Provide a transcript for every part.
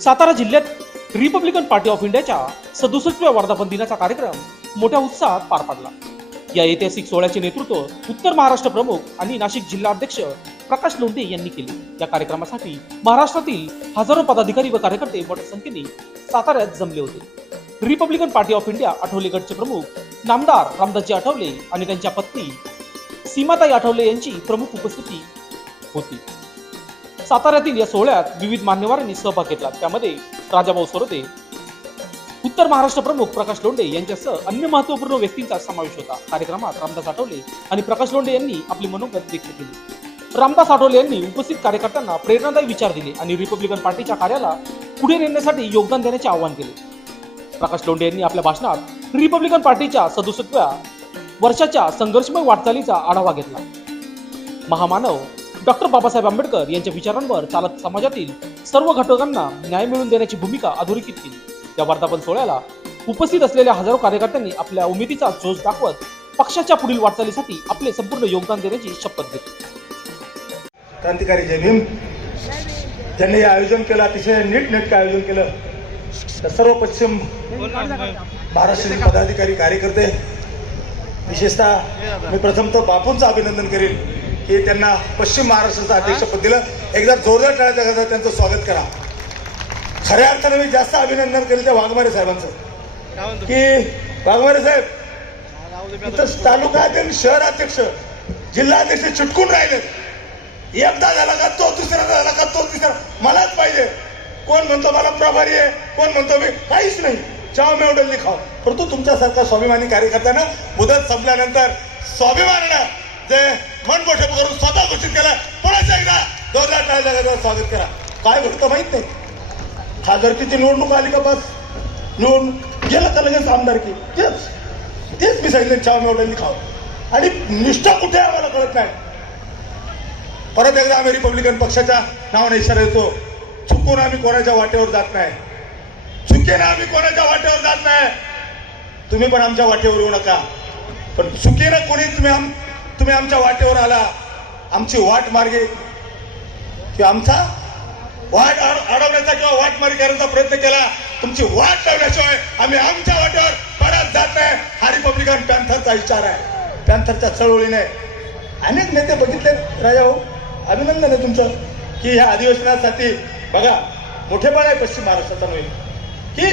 सातारा जिल्ह्यात Republican party of इंडियाच्या सदुसष्टव्या वर्धापन दिनाचा कार्यक्रम मोठ्या उत्साहात पार पडला. या ऐतिहासिक सोहळ्याचे नेतृत्व उत्तर महाराष्ट्र प्रमुख आणि नाशिक जिल्हा अध्यक्ष प्रकाश लोंढे यांनी केले. या कार्यक्रमासाठी महाराष्ट्रातील हजारो पदाधिकारी व कार्यकर्ते मोठ्या संख्येने साताऱ्यात जमले होते. Republican Party of India Athawale गटचे प्रमुख नामदार रामदासजी आठवले आणि त्यांच्या पत्नी सीमाताई आठवले यांची प्रमुख उपस्थिती होती. साताऱ्यातील या सोहळ्यात विविध मान्यवरांनी सहभाग घेतला. त्यामध्ये राजाभाऊ सरोदे उत्तर महाराष्ट्र प्रमुख प्रकाश लोंढे यांच्यासह अन्य महत्त्वपूर्ण व्यक्तींचा समावेश होता. कार्यक्रमात रामदास आठवले आणि प्रकाश लोंढे यांनी आपले मनोगत व्यक्त केले. रामदास आठवले यांनी उपस्थित कार्यकर्त्यांना प्रेरणादायी विचार दिले आणि रिपब्लिकन पार्टीच्या कार्याला पुढे नेण्यासाठी योगदान देण्याचे आवाहन केले. प्रकाश लोंढे यांनी आपल्या भाषणात रिपब्लिकन पार्टीच्या सदुसष्टव्या वर्षाच्या संघर्षमय वाटचालीचा आढावा घेतला. महामानव डॉक्टर बाबासाहेब आंबेडकर यांच्या विचारांवर चालत समाजातील सर्व घटकांना न्याय मिळवून देण्याची भूमिका अधोरेखित केली. या वर्धापन सोहळ्याला उपस्थित असलेल्या हजारो कार्यकर्त्यांनी आपल्या उमेदीचा जोश दाखवत पक्षाच्या पुढील वाटचालीसाठी आपले संपूर्ण योगदान देण्याची शपथ घेतली. क्रांतिकारी जयभीम ज्यांनी हे आयोजन केलं अतिशय नीटनेटकं आयोजन केलं तर सर्व पश्चिम महाराष्ट्रातील पदाधिकारी कार्यकर्ते विशेषतः मी प्रथमतः बापूंचं अभिनंदन करेन. की त्यांना पश्चिम महाराष्ट्राचं अध्यक्षपद दिलं. एकदा जोरदार टाळ्याचा गजर त्यांचं स्वागत करा. खऱ्या अर्थानं मी जास्त अभिनंदन केलं त्या वाघमारे साहेबांचं. की वाघमारे साहेब इथं तालुका अध्यक्ष शहर अध्यक्ष जिल्हा अध्यक्ष चिटकून राहिलेत एकदा झाला का तो दुसरा झाला का तो तिसरा. मलाच पाहिजे. कोण म्हणतो मला प्रभारी आहे कोण म्हणतो मी काहीच नाही. चाव मेवडल खाव परंतु तुमच्यासारख्या स्वाभिमानी कार्यकर्त्यानं मुदत संपल्यानंतर स्वाभिमानानं जे मन मोठे करून स्वतः घोषित केलं पुन्हा एकदा जोरदार स्वागत करा. काय घडतं माहीत नाही? खासदारकीची निवडणूक आली का बस? निवडून गेलं का लगेच आमदारकी? तेच. तेच मी सांगितलं चाव निवडलेली खाव. आणि निष्ठा कुठे आम्हाला कळत नाही. परत एकदा आम्ही रिपब्लिकन पक्षाच्या नावाने इशारा येतो चुकून आम्ही कोणाच्या वाटेवर जात नाही. चुकीनं आम्ही कोणाच्या वाटेवर जात नाही. तुम्ही पण आमच्या वाटेवर येऊ नका. पण चुकीनं कोणी तुम्ही आम तुम्ही आमच्या वाटेवर आला आमची वाट मार्गे की आमचा वाट अडवण्याचा किंवा वाट करण्याचा प्रयत्न केला. तुमची वाट लावल्याशिवाय आम्ही आमच्या वाटेवर परत जात नाही. हा रिपब्लिकन पॅन्थरचा विचार आहे. पॅन्थरच्या चळवळीने अनेक नेते बघितले राजा भाऊ. अभिनंदन आहे तुमचं की ह्या अधिवेशनासाठी बघा मोठेपण आहे पश्चिम महाराष्ट्राचा होईल की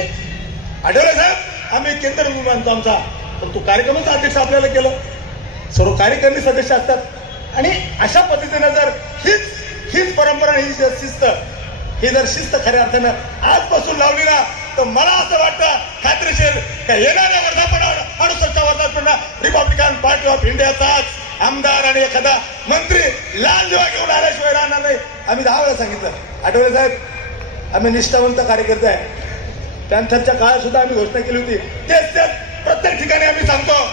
आठवले साहेब आम्ही केंद्र मानतो आमचा. पण तो कार्यक्रमाचा अध्यक्ष आपल्याला केलं. सर्व कार्यकारिणी सदस्य असतात. आणि अशा पद्धतीनं जर हीच हीच परंपरा ही जर शिस्त ही जर शिस्त खऱ्या अर्थानं आजपासून लावली ना तर मला असं वाटतं खात्रीशीर का येणाऱ्या वर्धापनावर अडुसष्ट वर्धापना रिपब्लिकन पार्टी ऑफ इंडियाचाच आमदार आणि एखादा मंत्री लाल जेव्हा घेऊन आल्याशिवाय राहणार नाही. आम्ही दहा वेळा सांगितलं. आठवले साहेब आम्ही निष्ठावंत कार्यकर्ते आहे. पॅन्थरच्या काळात सुद्धा आम्ही घोषणा केली होती. तेच तेच प्रत्येक ठिकाणी आम्ही सांगतो.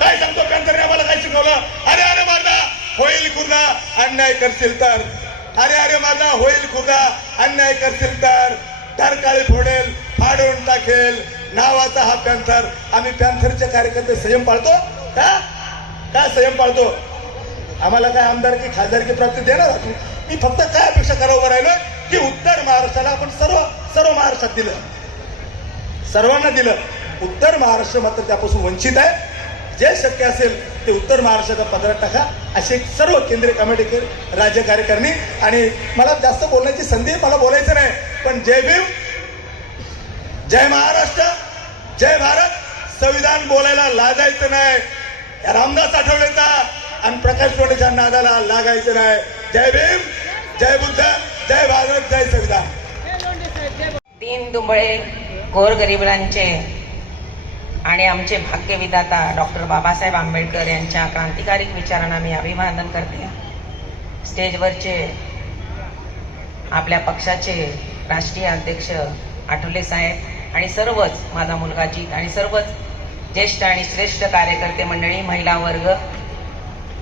काय सांगतो? पॅन्थरने आम्हाला काय शिकवलं? अरे अरे माझा होईल खुर्दा अन्याय करशील तर. अरे अरे माझा होईल खुदा. अन्याय करशील तर टरकाळी फोडेल फाडून टाकेल. नावाचा हा पॅन्थर. आम्ही पॅन्थरचे कार्यकर्ते संयम पाळतो? का? काय संयम पाळतो? आम्हाला काय आमदारकी खासदारकी प्राप्ती देणार होती मी फक्त काय अपेक्षा करावं राहिलो की उत्तर महाराष्ट्राला आपण सर्व सर्व महाराष्ट्रात दिलं. सर्वांना दिलं. उत्तर महाराष्ट्र मात्र त्यापासून वंचित आहे. जे शक्य असेल ते उत्तर महाराष्ट्राचा पदरात टाका. असे सर्व केंद्रीय कमिटी राज्य कार्यकारिणी आणि मला जास्त बोलण्याची संधी मला बोलायचं नाही पण जय भीम जय महाराष्ट्र जय भारत संविधान बोलायला लाजायचं नाही. या रामदास आठवलेचा आणि प्रकाश टोळेच्या नादाला लागायचं नाही. जय भीम जय बुद्ध जय भारत जय संविधान. तीन दुंबळे गोरगरिबांचे आणि आमचे भाग्यविधाता डॉक्टर बाबासाहेब आंबेडकर यांच्या क्रांतिकारक विचारांना मी अभिवादन करते. स्टेजवरचे आपल्या पक्षाचे राष्ट्रीय अध्यक्ष आठवले साहेब आणि सर्वच माझा मुलगा जीत आणि सर्वच ज्येष्ठ आणि श्रेष्ठ कार्यकर्ते मंडळी महिला वर्ग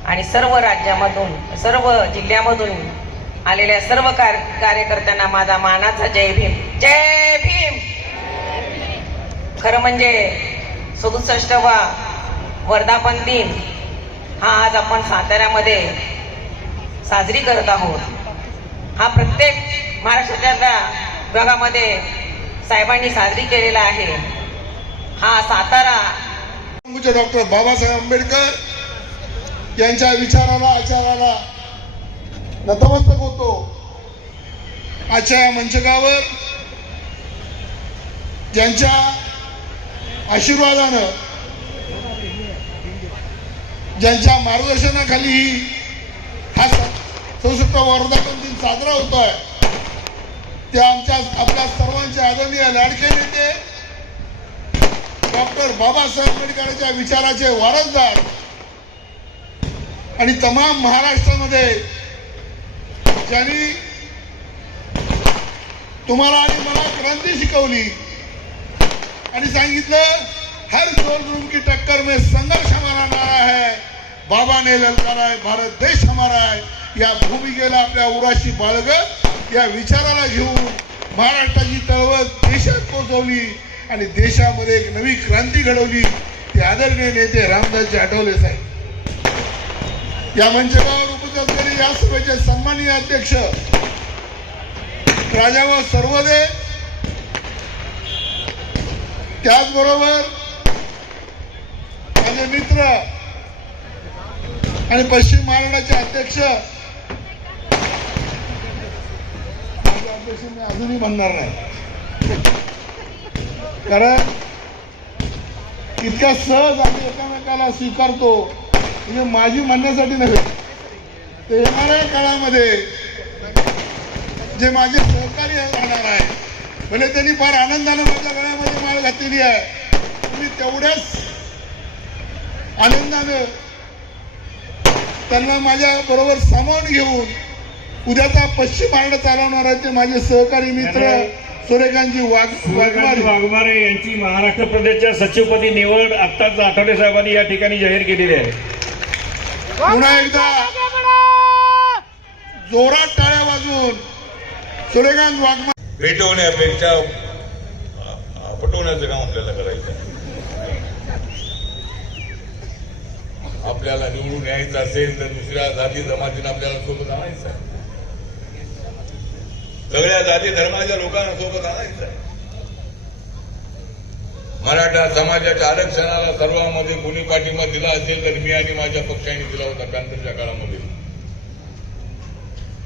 आणि सर्व राज्यामधून सर्व जिल्ह्यामधून आलेल्या सर्व कार कार्यकर्त्यांना माझा मानाचा जय भीम. जय भीम! खरं म्हणजे सदुसष्टवा वर्धापन दिन हा आज आपण साताऱ्यामध्ये साजरी करत आहोत. हा प्रत्येक महाराष्ट्राच्या विभागामध्ये साहेबांनी साजरी केलेला आहे. हा सातारा डॉक्टर बाबासाहेब आंबेडकर यांच्या विचाराला आचाराला नतमस्तक होतो. आजच्या या मंचकावर ज्यांच्या आशीर्वादानं ज्यांच्या मार्गदर्शनाखाली ही हा चौसष्ट वर्धापन दिन साजरा होतोय. ते आमच्या आपल्या सर्वांचे आदरणीय लाडके नेते डॉक्टर बाबासाहेब आंबेडकरांच्या विचाराचे वारसदार आणि तमाम महाराष्ट्रामध्ये ज्यांनी तुम्हाला आणि मला क्रांती शिकवली आणि सांगितलं हर जोर की टक्कर में संघर्ष हमारा नारा है। बाबा ने ललकारा है भारत देश हमारा है। या भूमिकेला आपल्या उराशी बाळगत या विचाराला घेऊन महाराष्ट्राची चळवळ देशात पोहोचवली आणि देशामध्ये एक नवी क्रांती घडवली ते आदरणीय नेते रामदासजी आठवले साहेब. या मंचकावर उपस्थित असलेले या सभेचे सन्माननीय अध्यक्ष राजाभाऊ सर्वदे त्याचबरोबर माझे मित्र आणि पश्चिम महाराष्ट्राचे अध्यक्ष अध्यक्ष मी अजूनही म्हणणार नाही. कारण इतक्या सहज आम्ही एकामेकाला स्वीकारतो म्हणजे माझी म्हणण्यासाठी नव्हे. ते येणाऱ्या काळामध्ये जे माझे सहकार्य राहणार आहे भले त्यांनी फार आनंदानं माझ्या घातलेली आहे. मी तेवढ्याच आनंदानं त्यांना माझ्या बरोबर सामावून घेऊन उद्याचा पश्चिम महाराष्ट्र चालवणार आहे ते माझे सहकारी मित्र सूर्यकांतजी वाघ सूर्यकांत वाघमारे. वाघमारे यांची महाराष्ट्र प्रदेशच्या सचिवपदी निवड आत्ताच आठवले साहेबांनी या ठिकाणी जाहीर केलेली आहे. पुन्हा एकदा जोरात टाळ्या वाजवून सूर्यकांत वाघमारे भेटवण्यापेक्षा पटवण्याचं काम आपल्याला करायचं आहे. आपल्याला निवडून यायचं असेल तर दुसऱ्या जाती जमातीने आपल्याला सोबत आणायचं आहे. सगळ्या जाती धर्माच्या लोकांना सोबत आणायचं आहे. मराठा समाजाच्या आरक्षणाला सर्वांमध्ये कोणी पाठिंबा दिला असेल तर मी आणि माझ्या पक्षाने दिला होता पॅन्थरच्या काळामध्ये.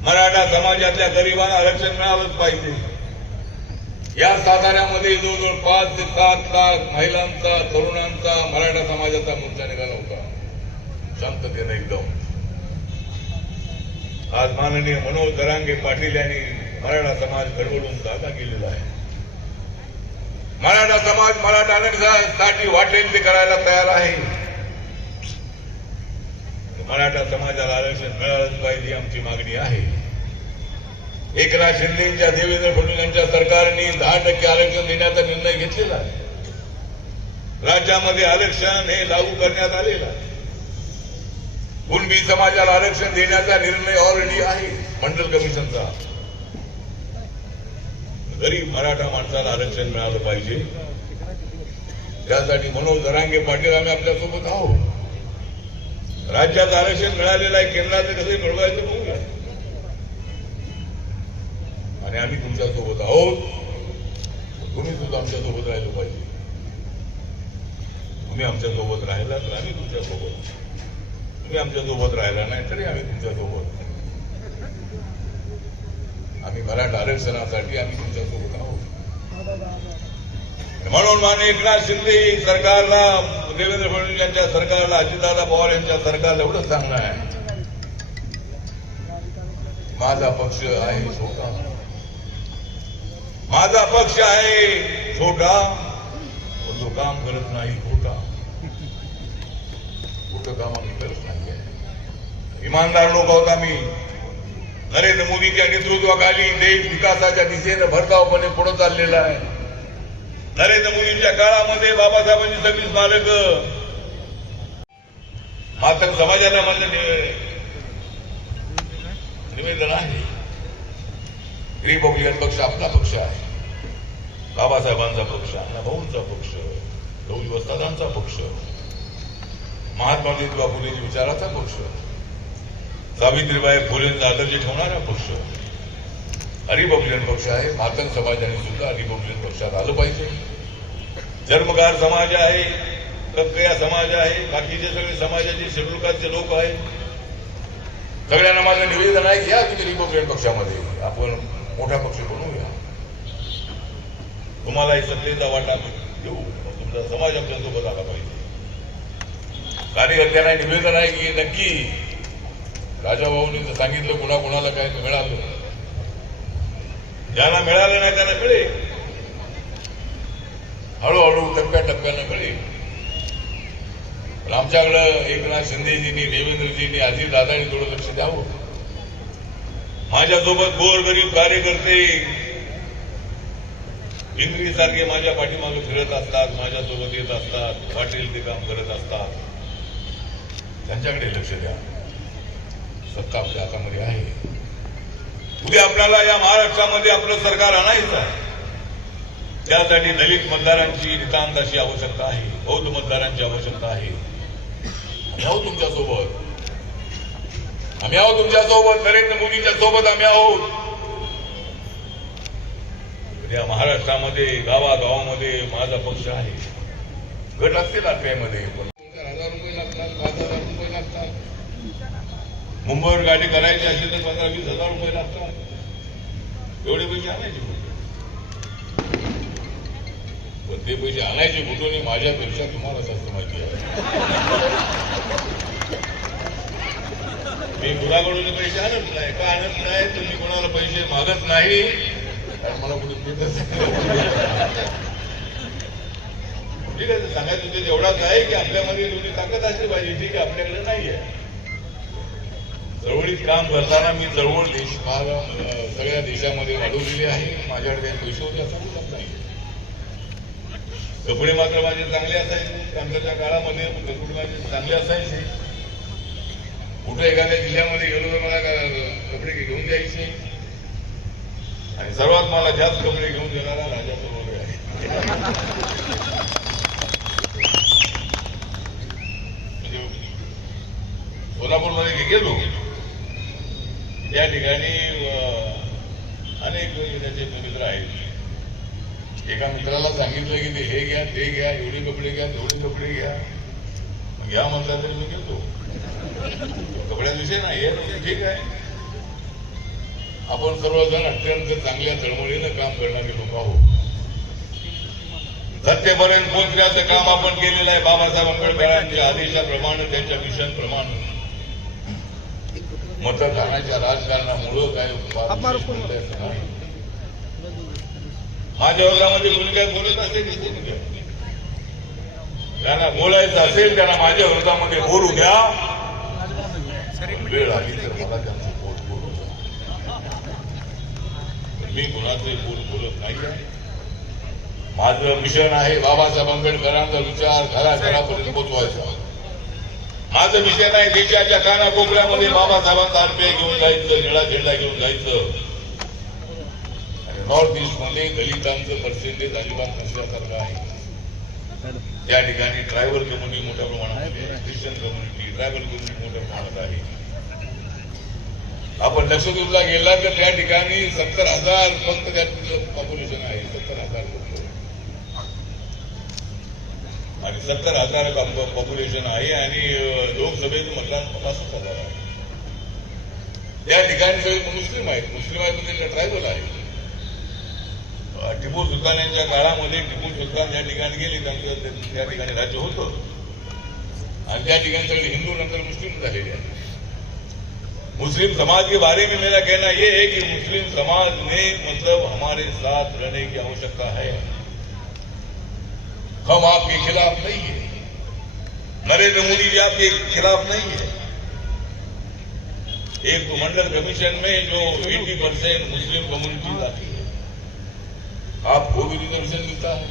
मराठा समाजातल्या गरिबांना आरक्षण मिळालंच पाहिजे. या साताऱ्यामध्ये जवळजवळ पाच ते सात लाख महिलांचा तरुणांचा मराठा समाजाचा मोर्चा निघाला होता. शांततेनं एकदम. आज माननीय मनोज दरांगे पाटील यांनी मराठा समाज घडवडून जागा केलेला आहे. मराठा समाज मराठा आरक्षणासाठी वाटेल ते करायला तयार आहे. मराठा समाजाला आरक्षण मिळालंच पाहिजे आमची मागणी आहे. एकनाथ शिंदेच्या देवेंद्र फडणवीस यांच्या सरकारने दहा टक्के आरक्षण देण्याचा निर्णय घेतलेला आहे. राज्यामध्ये आरक्षण हे लागू करण्यात आलेलं आहे. कुणबी समाजाला आरक्षण देण्याचा निर्णय ऑलरेडी आहे मंडल कमिशनचा. गरीब मराठा माणसाला आरक्षण मिळालं पाहिजे. त्यासाठी मनोज दरांगे पाटील आम्ही आपल्यासोबत आहोत. राज्यात आरक्षण मिळालेलं आहे केंद्राचं कसं मिळवायचं आणि आम्ही तुमच्यासोबत आहोत. तुम्ही सुद्धा आमच्यासोबत राहिलो पाहिजे. तुम्ही आमच्यासोबत राहिला तर आम्ही तुमच्यासोबत. तुम्ही आमच्यासोबत राहिला नाही तरी आम्ही तुमच्यासोबत. आम्ही मराठा आरक्षणासाठी आम्ही तुमच्यासोबत आहोत. म्हणून माने एकनाथ शिंदे सरकारला देवेंद्र फडणवीस यांच्या सरकारला अजितदादा पवार यांच्या सरकारला एवढंच सांगणं आहे. माझा पक्ष आहे छोटा माझा पक्ष आहे छोटा पण तो काम करत नाही खोटा. खोटं काम आम्ही करत नाही इमानदार लोक आहोत आम्ही. नरेंद्र मोदीच्या नेतृत्वाखाली देश विकासाच्या दिशेनं भरधावपणे पुढे चाललेला आहे. नरेंद्र मोदींच्या काळामध्ये बाबासाहेबांची सगळी स्मारक. मात्र समाजाला माझं निवेदन आहे. रिपब्लिकन पक्ष आपला पक्ष आहे. बाबासाहेबांचा पक्ष अण्णाभाऊंचा पक्ष गौरी वस्तादांचा पक्ष महात्मा ज्योतिबा फुलेच्या विचाराचा पक्ष सावित्रीबाई फुलेंचा आदर्श ठेवणारा पक्ष. रिपब्लिकन पक्ष आहे मातंग समाजाने सुद्धा रिपब्लिकन पक्षात आलं पाहिजे. धर्मकार समाज आहे कक्कया समाज आहे बाकीचे सगळे समाजाचे शेड्यूल कास्टचे लोक आहेत. सगळ्यांना माझं निवेदन आहे की या तुम्ही रिपब्लिकन पक्षामध्ये. आपण मोठा पक्ष बनवूया तुम्हालाही सत्तेचा वाटा देऊ. मग तुमचा समाज आपल्यासोबत आला पाहिजे. कार्यकर्त्यांना निवेदन आहे की नक्की राजाभाऊनी जर सांगितलं कुणा कुणाला काय मिळालं. ज्यांना मिळालं नाही त्यांना मिळेल. हळूहळू टप्प्याटप्प्यानं मिळेल. पण आमच्याकडं एकनाथ शिंदेजींनी देवेंद्रजींनी अजित दादांनी थोडं लक्ष द्यावं. माझ्यासोबत गोरगरीब कार्यकर्ते इंद्री सारखे माझ्या पाठीमागे फिरत असतात माझ्यासोबत येत असतात वाटेल ते काम करत असतात. त्यांच्याकडे लक्ष द्या. सत्ता आपल्या हातामध्ये आहे. उद्या आपल्याला या महाराष्ट्रामध्ये आपलं सरकार आणायचं आहे. त्यासाठी दलित मतदारांची नितांत अशी आवश्यकता आहे बौद्ध मतदारांची आवश्यकता आहे. तुमच्यासोबत. आम्ही आहोत तुमच्यासोबत नरेंद्र मोदींच्या सोबत आम्ही आहोत. या महाराष्ट्रामध्ये गावागावामध्ये माझा पक्ष आहे. गट असतील आरपीआयमध्ये पण हजार रुपये लागतात पाच हजार रुपये लागतात. मुंबईवर गाडी करायची असेल तर पंधरा वीस हजार रुपये लागतात. एवढे पैसे आणायचे पण ते पैसे आणायचे कुठून माझ्यापेक्षा तुम्हाला जास्त माहिती आहे. मी कुणाकडून पैसे आणत नाही. का आणत नाही? तुम्ही कोणाला पैसे मागत नाही? कारण मला कुठे मिळतच ठीक आहे सांगायचं म्हणजे उद्देश एवढाच आहे की आपल्यामध्ये दोन्ही ताकद असली पाहिजे ठीक आहे आपल्याकडे नाही आहे चळवळीत काम करताना मी चळवळ देश सगळ्या देशामध्ये वाढवलेली आहे. माझ्याकडे काही पैसे होते असं म्हणत नाही. कपडे मात्र माझे चांगले असायचे. कामकाच्या काळामध्ये कपडे माझे चांगले असायचे. कुठं एखाद्या जिल्ह्यामध्ये गेलो तर मला का- कपडे घेऊन द्यायचे? आणि सर्वात मला जास्त कपडे घेऊन देणारा राजा बरोबर आहे. म्हणजे गेलो. त्या ठिकाणी अनेक त्याचे मित्र आहेत. एका मित्राला सांगितलं की ते हे घ्या ते घ्या एवढे कपडे घ्या तेवढे कपडे घ्या. मग घ्या म्हणता तरी मी घेतो कपड्याविषयी नाही हे तर ठीक आहे. आपण सर्वजण अत्यंत चांगल्या तळमळीनं काम करणारे लोक आहोत. सत्तेपर्यंत पोहोचण्याचं काम आपण केलेलं आहे बाबासाहेब आंबेडकरांच्या आदेशाप्रमाणे त्यांच्या मिशन प्रमाणे मतदानाच्या राजकारणामुळं काय. माझ्या वर्गामध्ये कोणी काय बोलत असेल. त्यांना बोलायचं असेल त्यांना माझ्या विरोधामध्ये बोलू द्या वेळ आली तर मला त्यांचं बोलू मी कुणाचे बोल बोलत नाही आहे. माझं मिशन आहे बाबासाहेब आंबेडकरांचा विचार घराघरापर्यंत पोचवायचा. माझं मिशन आहे देशाच्या कानाकोपऱ्यामध्ये बाबासाहेबांचा आरपीआय घेऊन जायचं निळा झेंडा घेऊन जायचं. नॉर्थ ईस्टमध्ये दलितांचं पर्सेंटेज अजिबात नसल्यासारखं आहे. त्या ठिकाणी ट्रायबल कम्युनिटी मोठ्या प्रमाणात आहे ख्रिश्चन कम्युनिटी ट्रायबल कम्युनिटी मोठ्या प्रमाणात आहे. आपण लक्षद्वीपला गेला तर त्या ठिकाणी सत्तर हजार फक्त त्यात पॉप्युलेशन आहे सत्तर हजार लोक. आणि सत्तर हजार पॉप्युलेशन आहे आणि लोकसभेचं मतदान पन्नासच हजार आहे. त्या ठिकाणी सगळे मुस्लिम आहेत. मुस्लिम आहेत म्हणजे ट्रायबल आहे अं, टिपू सुलतान काळामध्ये टिपू सुलतान त्यांचं त्या ठिकाणी राज्य होतं. हिंदू नंतर मुस्लिम मुस्लिम समाज के बारे में मेरा कहना यह है कि मुस्लिम समाज ने मतलब हमारे साथ रहने की आवश्यकता है। हम आपके खिलाफ नहीं है। नरेंद्र मोदी जी आपके खिलाफ नहीं है। एक तो मंडल कमीशन में जो 80 परसेंट मुस्लिम कम्युनिटी आती आपको भी रिजर्वेशन मिलता है।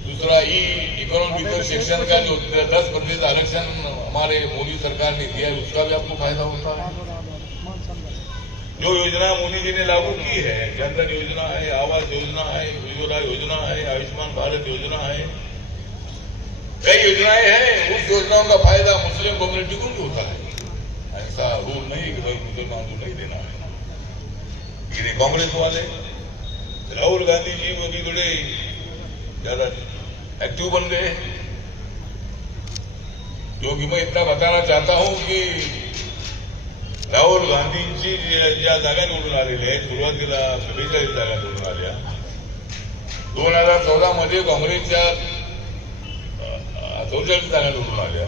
दूसरा ई इकोनॉमिकल सेक्शन का जो दस प्रतिशत आरक्षण हमारे मोदी सरकार ने दिया है उसका भी आपको फ़ायदा होता है। जो योजना मोदी जी ने लागू की है जनधन योजना है आवास योजना है उज्ज्वला योजना है आयुष्मान भारत योजना है कई योजनाएँ हैं उस योजनाओं का फ़ायदा मुस्लिम कम्युनिटी को भी होता है। ऐसा रूल नहीं कि भाई मुसलमान को नहीं देना है। कांग्रेस काँग्रेसवाले राहुल गांधी जी वेगवेगळे ज्यादा एक्टिव बन गए. क्योंकि मैं इतना बताना चाहता हूं कि राहुल गांधींची ज्या जागा निवडून आलेल्या आहेत सुरुवातीला सत्तेचाळीस जागा निवडून आल्या दोन हजार चौदा मध्ये काँग्रेसच्या चौचाळीस जागा निवडून आल्या.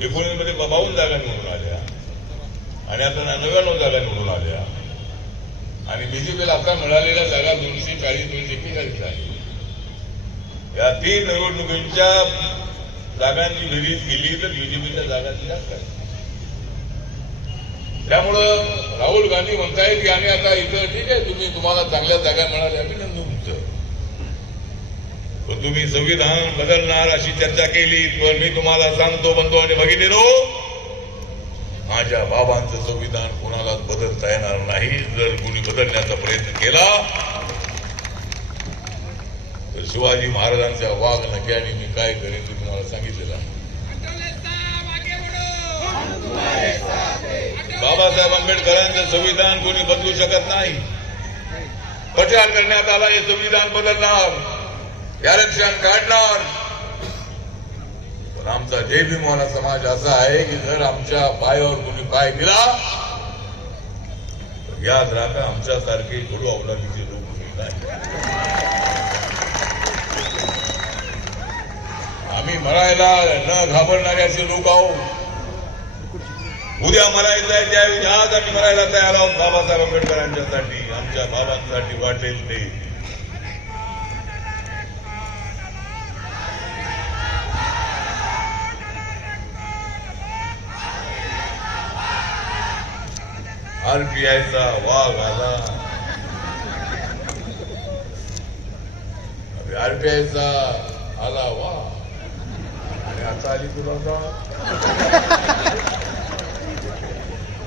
एकोणीसमध्ये बावन्न जागा निवडून आल्या. आणि आता नव्याण्णव जागा निवडून आल्या. आणि बीजेपीला आता मिळालेल्या जागा दोनशे चाळीस दोनशे एक्केचाळीस आहे. या तीन निवडणुकींच्या जागांची बेरीज केली तर बीजेपीच्या जागांची जास्त आहे त्यामुळं राहुल गांधी म्हणतायत की आम्ही आता इथं ठीक आहे तुम्ही तुम्हाला चांगल्या जागा मिळाल्या अभिनंदन तुमचं. पण तुम्ही संविधान बदलणार अशी चर्चा केली पण मी तुम्हाला सांगतो बंधू आणि भगिनीनो माझ्या बाबांचं संविधान कोणालाच बदलता येणार नाही. जर कोणी बदलण्याचा प्रयत्न केला तर शिवाजी महाराजांच्या वाघ नक्याने मी काय करेन ते तुम्हाला सांगितलेलं आहे. बाबासाहेब आंबेडकरांचं संविधान कोणी बदलू शकत नाही. प्रचार करण्यात आला हे संविधान बदलणार. आरक्षण काढणार. पण आमचा जय भीमवाला समाज असा आहे की जर आमच्या पायावर कोणी पाय दिला याद राखा आमच्यासारखे गुरु अवलादीचे लोक आम्ही मरायला न घाबरणारे असे लोक आहोत. उद्या मरायचं आहे त्यावेळी आज आम्ही मरायला तयार आहोत बाबासाहेब आंबेडकरांच्यासाठी आमच्या बाबांसाठी वाटेल ते. आरपीआयचा वाघ आला आरपीआयचा आला वा. आणि आता आली तुला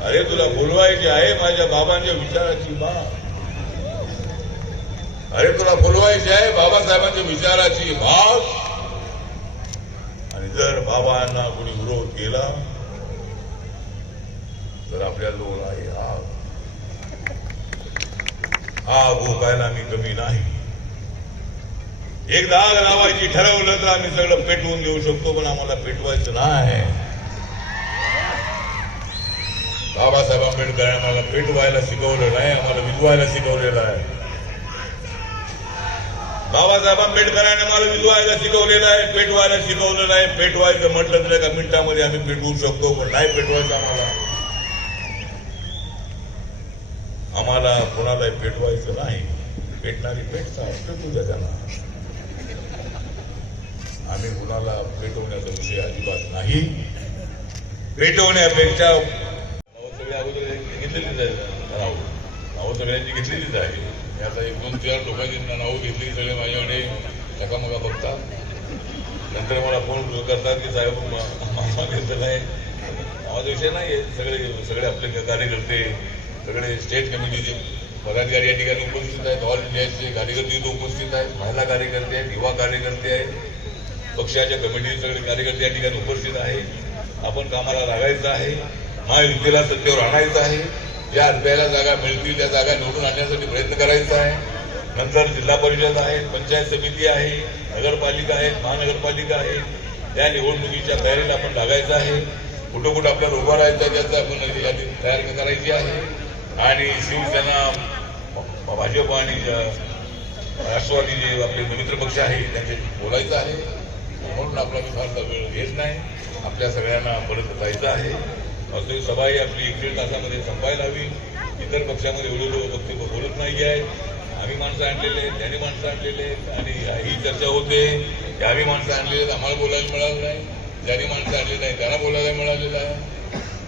अरे तुला बोलवायची आहे माझ्या बाबांच्या विचाराची बा. अरे तुला बोलवायची आहे बाबासाहेबांच्या विचाराची बाब आणि जर बाबांना कोणी विरोध केला तर आपल्या लोळ आहे आग. आग ओकायला मी कमी नाही. एकदा आग लावायची ठरवलं तर आम्ही सगळं पेटवून देऊ शकतो पण आम्हाला पेटवायचं नाही. बाबासाहेब आंबेडकर आम्हाला पेटवायला शिकवलं नाही आम्हाला विजवायला शिकवलेलं आहे. बाबासाहेब आंबेडकरांनी आम्हाला विजवायला शिकवलेलं आहे पेटवायला शिकवलं नाही. पेटवायचं म्हटलं तर एका मिनिटामध्ये आम्ही पेटवू शकतो पण नाही पेटवायचं आम्हाला. आम्हाला कोणाला पेटवायचं नाही. पेटणारी पेटतात पेटू द्या त्यांना आम्ही कुणाला पेटवण्याचा विषय अजिबात नाही. पेटवण्यापेक्षा नावं सगळी अगोदर घेतलेलीच आहे. नाव नावं सगळ्यांची घेतलेलीच आहे. मी आता एक दोन चार लोकांची नावं घेतली सगळे माझ्याकडे एकामेका बघतात. नंतर मला फोन करतात की साहेब मामा घेतलं नाही नावाचा विषय नाही आहे सगळे सगळे आपले कार्यकर्ते सगळे स्टेट कमिटीचे पदाधिकारी या ठिकाणी उपस्थित आहेत. ऑल इंडियाचे कार्यकर्ते इथं उपस्थित आहेत. महिला कार्यकर्ते आहेत युवा कार्यकर्ते आहेत. पक्षाच्या कमिटीचे सगळे कार्यकर्ते या ठिकाणी उपस्थित आहेत. आपण कामाला लागायचं आहे. महायुतीला सत्तेवर आणायचं आहे. ज्या रुपयाला जागा मिळतील त्या जागा निवडून आणण्यासाठी प्रयत्न करायचा आहे. नंतर जिल्हा परिषद आहे पंचायत समिती आहे नगरपालिका आहे महानगरपालिका आहे त्या निवडणुकीच्या तयारीला आपण लागायचं आहे. कुठं कुठं आपल्याला उभं राहायचं आहे त्याचं आपण यादी तयार करायची आहे. आणि शिवसेना भाजप आणि ज- राष्ट्रवादी जे आपले मित्र पक्ष आहे त्यांचे बोलायचं आहे. म्हणून आपला मी फारसा वेळ घेत नाही. आपल्या सगळ्यांना परत जायचं आहे. वास्तविक सभा ही आपली एक दीड तासामध्ये संपायला हवी. इतर पक्षामध्ये एवढे लोक बोलत नाही आहेत आम्ही माणसं आणलेले आहेत त्यांनी माणसं आणलेले आहेत. आणि ही चर्चा होते. की आम्ही माणसं आणलेले आहेत आम्हाला बोलायला मिळालं नाही. ज्यांनी माणसं आणली नाही त्यांना बोलायला मिळालेलं आहे.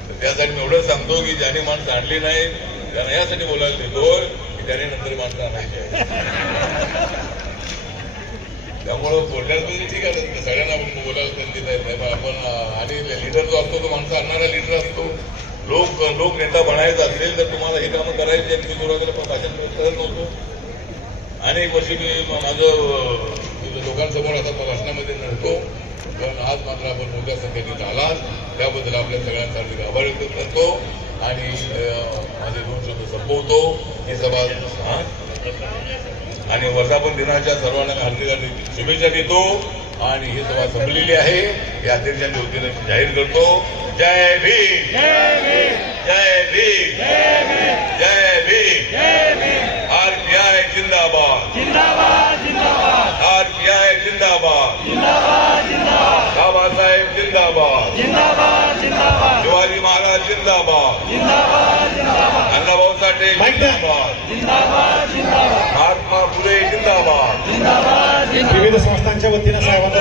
तर त्यासाठी मी एवढं सांगतो की ज्यांनी माणसं आणली नाहीत त्यांना यासाठी बोलायला देतो की त्याने नंतर माणसं आणायची त्यामुळं बोलण्यात म्हणजे ठीक आहे ना, सगळ्यांना आपण बोलायला संधी नाही. पण आपण आणि लिडर जो असतो तो माणसं आणणारा लिडर असतो. लोक लोक नेता बनायचा असेल तर तुम्हाला हे कामं करायचे आहेत. मी सुरुवातीला पण भाषण करत नव्हतो अनेक वर्षी मी माझं लोकांसमोर आता भाषणामध्ये नव्हतो पण आज मात्र आपण मोठ्या संख्येने झाला त्याबद्दल आपल्या सगळ्यांचा आभार व्यक्त करतो. आणि माझे दोन शब्द संपवतो. ही सभा? आणि वर्धापन दिनाच्या सर्वांना हार्दिक शुभेच्छा देतो. आणि ही सभा संपलेली आहे. या अध्यक्षांच्या वतीने जाहीर करतो. जय भीम! जय भीम! जय भीम! आर पी आय जिंदाबाद! आर पी आय जिंदाबाद बाबासाहेब जिंदाबाद! शिवाजी महाराज जिंदाबाद. अण्णाभाऊ साठे जिंदाबाद. महात्मा फुले जिंदाबाद. विविध संस्थांच्या वतीनं साहेबांचा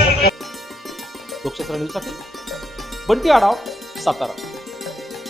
न्यूजसाठी बंटी आढाव सातारा.